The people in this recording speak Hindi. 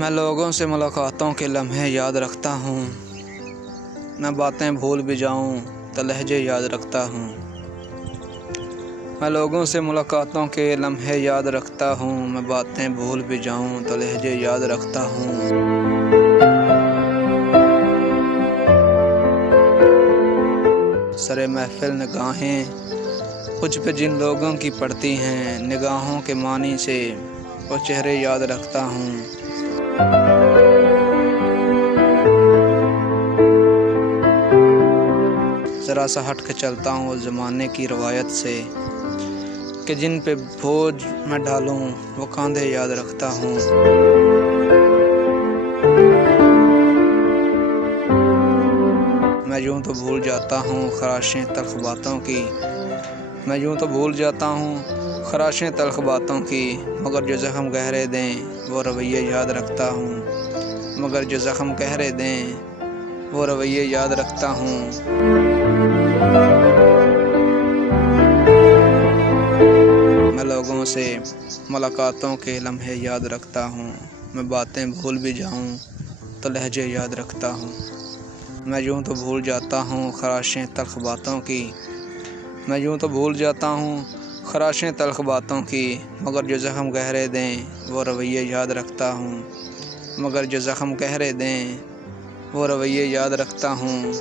मैं लोगों से मुलाकातों के लम्हे याद रखता हूँ। मैं बातें भूल भी जाऊँ तो लहजे याद रखता हूँ। मैं लोगों से मुलाकातों के लम्हे याद रखता हूँ। मैं बातें भूल भी जाऊँ तो लहजे याद रखता हूँ। सरे महफिल निगाहें मुझ पे जिन लोगों की पड़ती हैं, निगाहों के मानी से वो चेहरे याद रखता हूँ। ज़रा सा हट के चलता हूँ उस ज़माने की रवायत से कि जिन पे बोझ मैं डालूँ वो कंधे याद रखता हूँ। मैं यूँ तो भूल जाता हूँ ख़राशें तल्ख़ बातों की। मैं यूँ तो भूल जाता हूँ ख़राशें तल्ख़ बातों की, मगर जो ज़ख्म गहरे दें वो रवैये याद रखता हूँ। मगर जो ज़ख्म गहरे दें वो रवैये याद रखता हूँ। मैं लोगों से मुलाकातों के लम्हे याद रखता हूँ। मैं बातें भूल भी जाऊँ तो लहजे याद रखता हूँ। मैं यूँ तो भूल जाता हूँ ख़राशें तल्ख़ बातों की। मैं यूँ तो भूल जाता हूँ ख़राशें तल्ख़ बातों की, मगर जो ज़ख्म गहरे दें वो रवैये याद रखता हूँ। मगर जो ज़ख्म गहरे दें वो रवैये याद रखता हूँ।